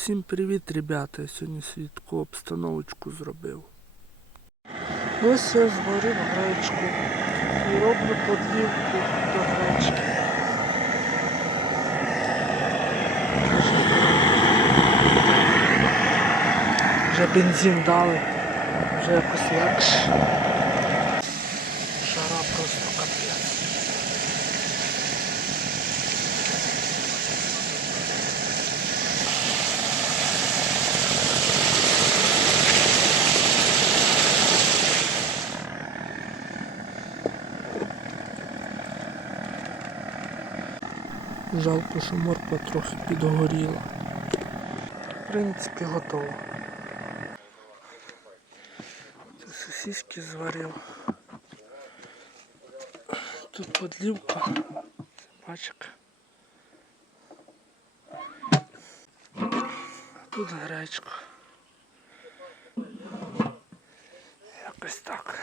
Всім привіт, ребята. Я сьогодні собі таку обстановочку зробив. Ось я зварив гречку і роблю подлівку до гречки. Вже бензин дали, вже якось легше. Жалко, що морква трохи підгоріла. В принципі, готово. Це сосиски зварив. Тут подлівка. Бачик. Тут гречка. Якось так.